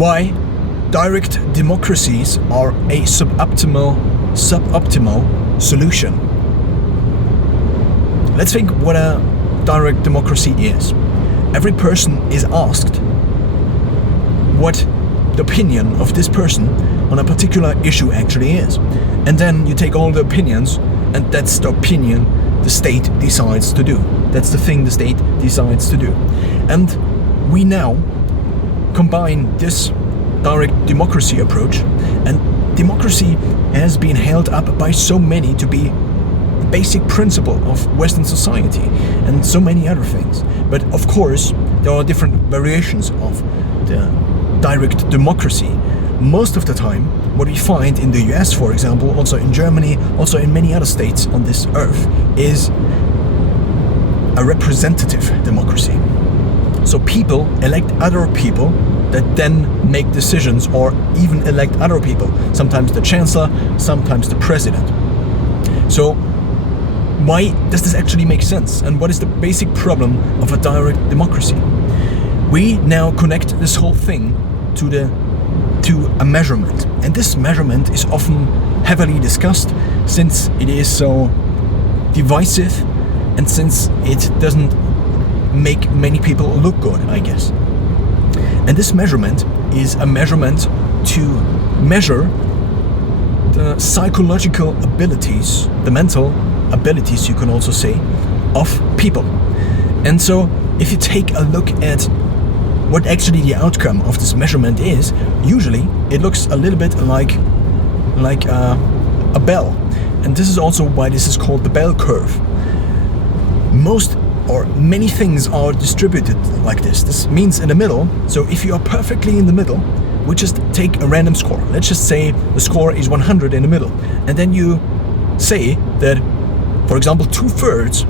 why direct democracies are a suboptimal solution. Let's think what a direct democracy is. Every person is asked what the opinion of this person on a particular issue actually is. And then you take all the opinions, and that's the opinion the state decides to do. That's the thing the state decides to do. And we now combine this direct democracy approach, and democracy has been held up by so many to be the basic principle of Western society and so many other things. But of course, there are different variations of the direct democracy. Most of the time, what we find in the US, for example, also in Germany, also in many other states on this earth, is a representative democracy. So people elect other people that then make decisions, or even elect other people, sometimes the chancellor, sometimes the president. So why does this actually make sense? And what is the basic problem of a direct democracy? We now connect this whole thing to a measurement. And this measurement is often heavily discussed, since it is so divisive and since it doesn't make many people look good, I guess. And this measurement is a measurement to measure the psychological abilities, the mental abilities, you can also say, of people. And so if you take a look at what actually the outcome of this measurement is, usually it looks a little bit like a bell. And this is also why this is called the bell curve. Most or many things are distributed like this. This means in the middle. So if you are perfectly in the middle, we just take a random score. Let's just say the score is 100 in the middle. And then you say that, for example, 2/3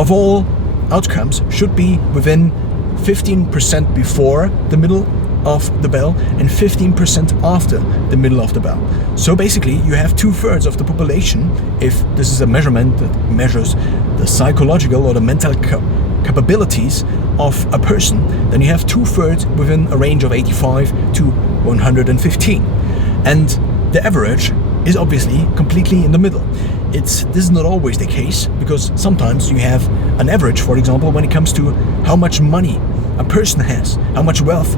of all outcomes should be within 15% before the middle of the bell and 15% after the middle of the bell. So basically you have 2/3 of the population, if this is a measurement that measures the psychological or the mental capabilities of a person, then you have 2/3 within a range of 85 to 115. And the average is obviously completely in the middle. This is not always the case, because sometimes you have an average, for example, when it comes to how much money a person has, how much wealth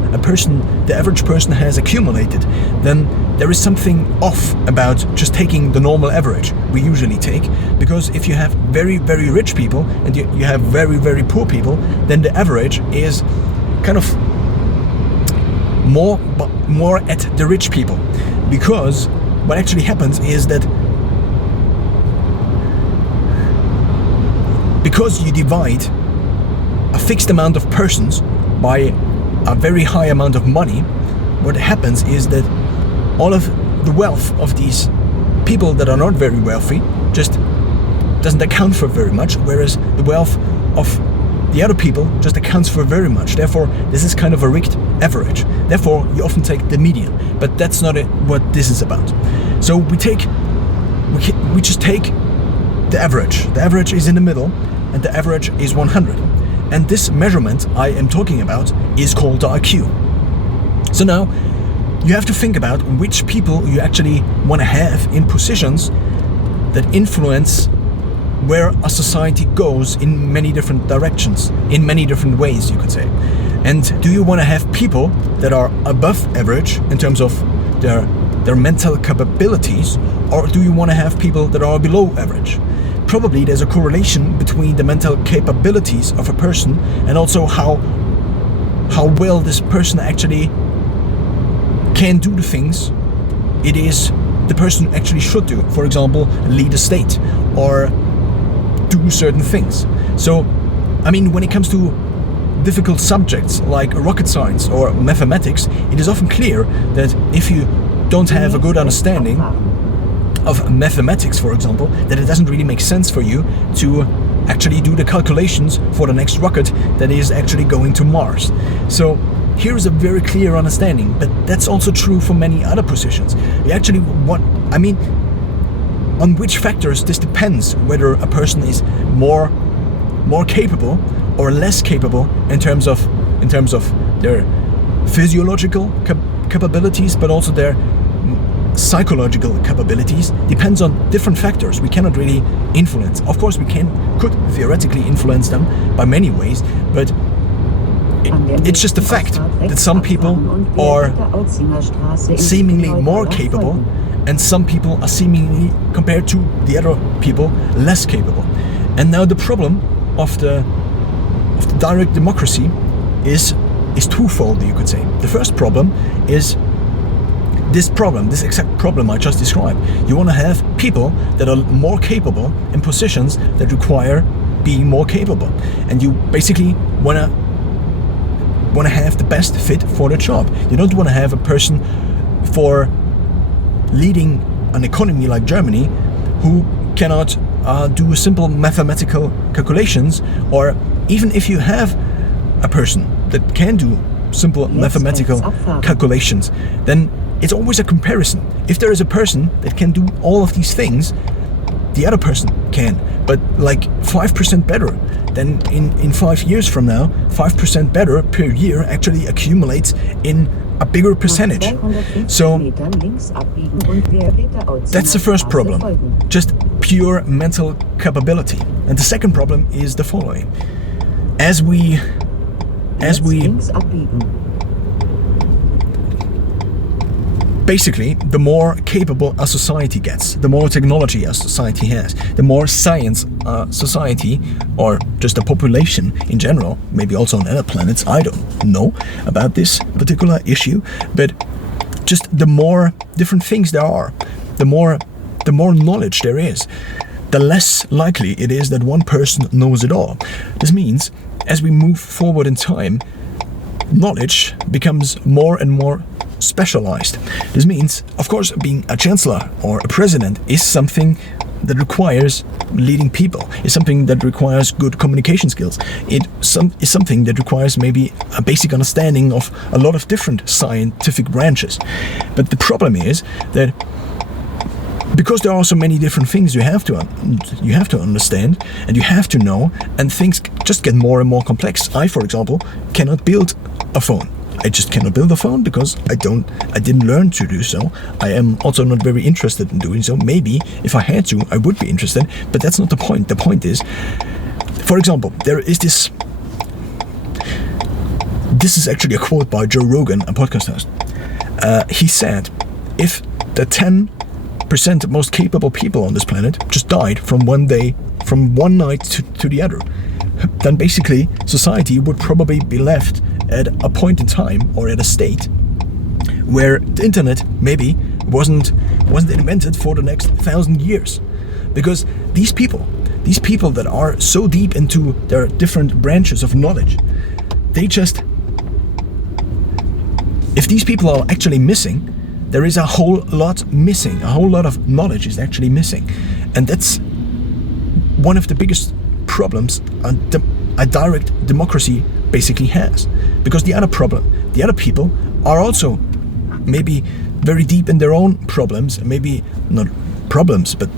the average person has accumulated. Then there is something off about just taking the normal average we usually take, because if you have very, very rich people and you have very, very poor people, then the average is kind of more at the rich people. Because what actually happens is that because you divide a fixed amount of persons by a very high amount of money, what happens is that all of the wealth of these people that are not very wealthy just doesn't account for very much, whereas the wealth of the other people just accounts for very much. Therefore, this is kind of a rigged average. Therefore, you often take the median, but that's not what this is about. So we just take the average. The average is in the middle, and the average is 100. And this measurement I am talking about is called the IQ. So now you have to think about which people you actually want to have in positions that influence where a society goes in many different directions, in many different ways, you could say. And do you want to have people that are above average in terms of their mental capabilities, or do you want to have people that are below average? Probably there's a correlation between the mental capabilities of a person and also how well this person actually can do the things it is the person actually should do. For example, lead a state or do certain things. So, I mean, when it comes to difficult subjects like rocket science or mathematics, it is often clear that if you don't have a good understanding of mathematics, for example, that it doesn't really make sense for you to actually do the calculations for the next rocket that is actually going to Mars. So here is a very clear understanding, but that's also true for many other positions. You actually on which factors this depends, whether a person is more capable or less capable in terms of their physiological capabilities, but also their psychological capabilities depends on different factors we cannot really influence. Of course, we could theoretically influence them by many ways, but it's just a fact that some people are seemingly more capable and some people are seemingly, compared to the other people, less capable. And now the problem of the direct democracy is twofold, you could say. The first problem is this exact problem I just described. You want to have people that are more capable in positions that require being more capable, and you basically want to have the best fit for the job. You don't want to have a person for leading an economy like Germany who cannot do simple mathematical calculations, or even if you have a person that can do simple mathematical calculations, then it's always a comparison. If there is a person that can do all of these things, the other person can, but like 5% better, then in 5 years from now, 5% better per year actually accumulates in a bigger percentage. So that's the first problem, just pure mental capability. And the second problem is the following. As we basically, the more capable a society gets, the more technology a society has, the more science a society, or just a population in general, maybe also on other planets, I don't know about this particular issue, but just the more different things there are, the more knowledge there is, the less likely it is that one person knows it all. This means, as we move forward in time, knowledge becomes more and more specialized. This means, of course, being a chancellor or a president is something that requires leading people, is something that requires good communication skills. It is something that requires maybe a basic understanding of a lot of different scientific branches. But the problem is that because there are so many different things you have to understand and you have to know, and things just get more and more complex. I, for example, cannot build a phone. I just cannot build a phone because I didn't learn to do so. I am also not very interested in doing so. Maybe if I had to, I would be interested, but that's not the point. The point is, for example, there is this is actually a quote by Joe Rogan, a podcast host. He said, if the 10% most capable people on this planet just died from one night to the other, then basically society would probably be left at a point in time, or at a state where the internet maybe wasn't invented for the next 1,000 years, because these people that are so deep into their different branches of knowledge, if these people are actually missing, there is a whole lot missing. A whole lot of knowledge is actually missing, and that's one of the biggest problems a direct democracy basically has, because the other people are also maybe very deep in their own problems, maybe not problems, but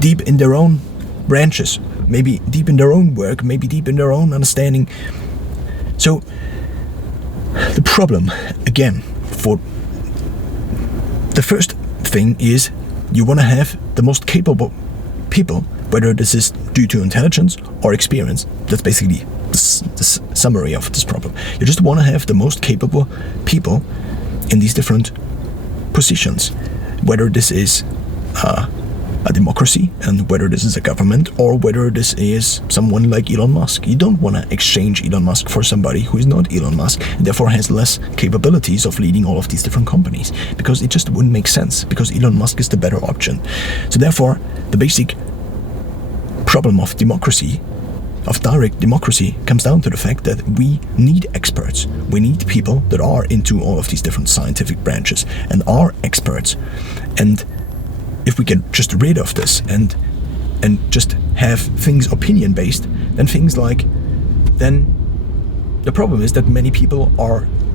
deep in their own branches, maybe deep in their own work, maybe deep in their own understanding. So the problem, again, for the first thing is you want to have the most capable people, whether this is due to intelligence or experience. That's basically the summary of this problem. You just want to have the most capable people in these different positions, whether this is a democracy and whether this is a government, or whether this is someone like Elon Musk. You don't want to exchange Elon Musk for somebody who is not Elon Musk and therefore has less capabilities of leading all of these different companies, because it just wouldn't make sense, because Elon Musk is the better option. So therefore, the basic problem of democracy, of direct democracy, comes down to the fact that we need experts. We need people that are into all of these different scientific branches and are experts. And if we get just rid of this and just have things opinion based, then the problem is that many people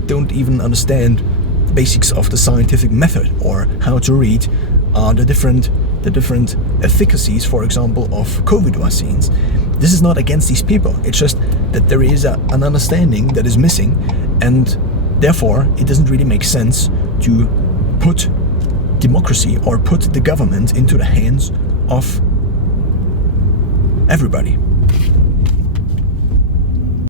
don't even understand the basics of the scientific method, or how to read the different efficacies, for example, of COVID vaccines. This is not against these people. It's just that there is an understanding that is missing, and Therefore, it doesn't really make sense to put democracy or put the government into the hands of everybody.